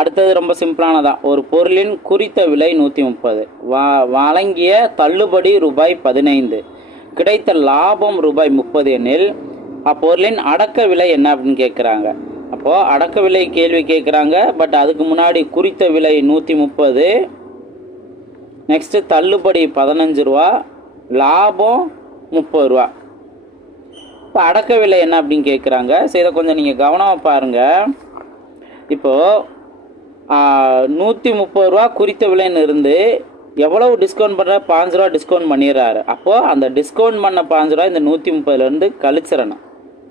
அடுத்தது ரொம்ப சிம்பிளானதான். ஒரு பொருளின் குறித்த விலை 130, வழங்கிய தள்ளுபடி ரூபாய் 15, கிடைத்த லாபம் ரூபாய் 30 எனில் அப்பொருளின் அடக்க விலை என்ன அப்படின்னு கேட்குறாங்க. அப்போது அடக்க விலை கேள்வி கேட்குறாங்க. பட் அதுக்கு முன்னாடி குறித்த விலை 130, நெக்ஸ்ட்டு தள்ளுபடி 15 ரூபா, லாபம் 30 ரூபா. இப்போ அடக்க விலை என்ன அப்படின்னு கேட்குறாங்க. ஸோ இதை கொஞ்சம் நீங்கள் கவனமாக பாருங்கள். இப்போது 130 ரூபா குறித்த விலைன்னு இருந்து எவ்வளவு டிஸ்கவுண்ட் பண்ணுற 5 ரூபா டிஸ்கவுண்ட் பண்ணிடுறாரு. அப்போது அந்த டிஸ்கவுண்ட் பண்ண 5 ரூபா இந்த 130லேருந்து கழிச்சிடணும்.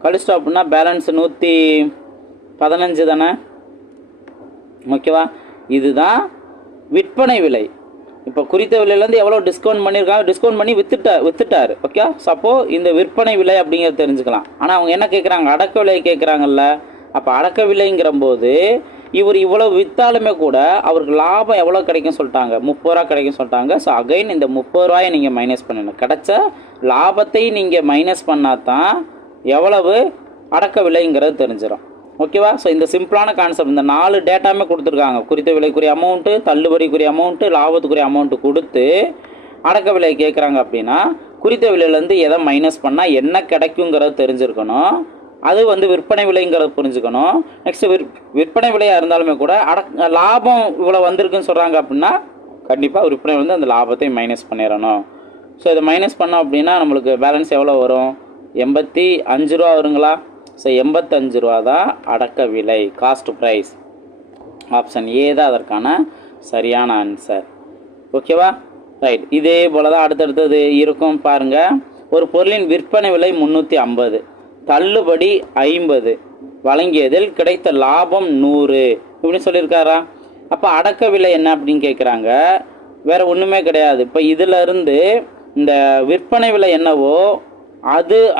கழிச்சிட்டோம் அப்படின்னா பேலன்ஸ் 115 தானே. ஓகேவா? இதுதான் விற்பனை விலை. இப்போ குறித்த விலையிலேருந்து எவ்வளோ டிஸ்கவுண்ட் பண்ணியிருக்காங்க, டிஸ்கவுண்ட் பண்ணி விற்றுட்டார். ஓகே. ஸோ அப்போது இந்த விற்பனை விலை அப்படிங்கிறத தெரிஞ்சுக்கலாம். ஆனால் அவங்க என்ன கேட்குறாங்க, அடக்க விலை கேட்குறாங்கல்ல. அப்போ அடக்க விலைங்கிற போது இவர் இவ்வளோ விற்றாலுமே கூட அவருக்கு லாபம் எவ்வளோ கிடைக்கும் சொல்லிட்டாங்க, 30 ரூபா கிடைக்கும் சொல்லிட்டாங்க. ஸோ அகைன் இந்த 30 ரூபாயை நீங்கள் மைனஸ் பண்ணணும். கிடைச்ச லாபத்தை நீங்கள் மைனஸ் பண்ணால் தான் எவ்வளவு அடக்க விலைங்கிறது தெரிஞ்சிடும். ஓகேவா? ஸோ இந்த சிம்பிளான கான்செப்ட், இந்த 4 டேட்டாமே கொடுத்துருக்காங்க. குறித்த விலைக்குரிய அமௌண்ட்டு, தள்ளுபடிக்குரிய அமௌண்ட்டு, லாபத்துக்குரிய அமௌண்ட்டு கொடுத்து அடக்க விலை கேட்குறாங்க. அப்படின்னா குறித்த விலையிலேருந்து எதை மைனஸ் பண்ணால் என்ன கிடைக்குங்கிறது தெரிஞ்சிருக்கணும். அது விற்பனை விலைங்கிறத புரிஞ்சுக்கணும். நெக்ஸ்ட் விற்பனை விலையாக இருந்தாலுமே கூட லாபம் இவ்வளோ வந்திருக்குன்னு சொல்கிறாங்க அப்படின்னா கண்டிப்பாக விற்பனை அந்த லாபத்தை மைனஸ் பண்ணிடணும். ஸோ இதை மைனஸ் பண்ணோம் அப்படின்னா நம்மளுக்கு பேலன்ஸ் எவ்வளோ வரும், 85 ரூபா வருங்களா. ஸோ 85 ரூபா தான் அடக்க விலை, காஸ்ட் ப்ரைஸ். ஆப்ஷன் ஏ தான் அதற்கான சரியான ஆன்சர். ஓகேவா? ரைட். இதே போல் தான் அடுத்தடுத்தது இருக்கும் பாருங்கள். ஒரு பொருளின் விற்பனை விலை 350, தள்ளுபடி 50, வழங்கியதில் கிடைத்த லாபம் 100 இப்படின்னு சொல்லியிருக்காரா. அப்போ அடக்க விலை என்ன அப்படின்னு கேட்குறாங்க. வேறு ஒன்றுமே கிடையாது. இப்போ இதிலருந்து இந்த விற்பனை விலை என்னவோ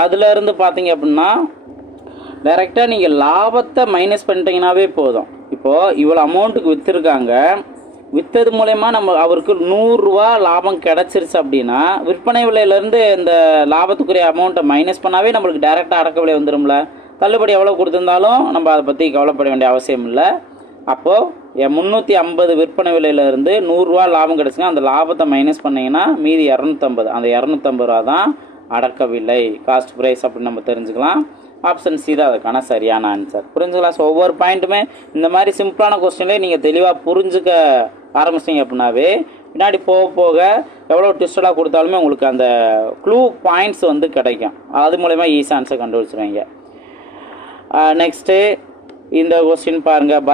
அதிலிருந்து பார்த்தீங்க அப்படின்னா டைரெக்டாக நீங்கள் லாபத்தை மைனஸ் பண்ணிட்டீங்கன்னாவே போதும். இப்போது இவ்வளோ அமௌண்ட்டுக்கு விற்றுருக்காங்க, விற்றது மூலயமா அவருக்கு 100 ரூபா லாபம் கிடச்சிருச்சு அப்படின்னா விற்பனை விலையிலேருந்து இந்த லாபத்துக்குரிய அமௌண்ட்டை மைனஸ் பண்ணாவே நம்மளுக்கு டைரெக்டாக அடக்க விலை வந்துடும்ல. தள்ளுபடி எவ்வளோ கொடுத்துருந்தாலும் நம்ம அதை பற்றி கவலைப்பட வேண்டிய அவசியம் இல்லை. அப்போது 350 விற்பனை விலையிலேருந்து 100 ரூபா லாபம் கிடச்சுன்னா அந்த லாபத்தை மைனஸ் பண்ணிங்கன்னா மீதி 250, அந்த 250 ரூபா தான் அடக்க விலை, காஸ்ட் ப்ரைஸ் அப்படின்னு நம்ம தெரிஞ்சுக்கலாம். ஆப்ஷன் சி தான் அதுக்கான சரியான ஆன்சர். புரிஞ்சுக்கலாம். ஸோ ஒவ்வொரு பாயிண்ட்டுமே இந்த மாதிரி சிம்பிளான கொஸ்டின்லேயே நீங்கள் தெளிவாக புரிஞ்சுக்க ஆரம்பிச்சிங்க அப்படின்னாவே பின்னாடி போக போக எவ்வளோ ட்விஸ்டடாக கொடுத்தாலுமே உங்களுக்கு அந்த க்ளூ பாயிண்ட்ஸ் கிடைக்கும். அது மூலமா ஈஸி ஆன்சர் கண்டுபிடிச்சிருவீங்க. நெக்ஸ்ட்டு இந்த கொஸ்டின் பாருங்கள்.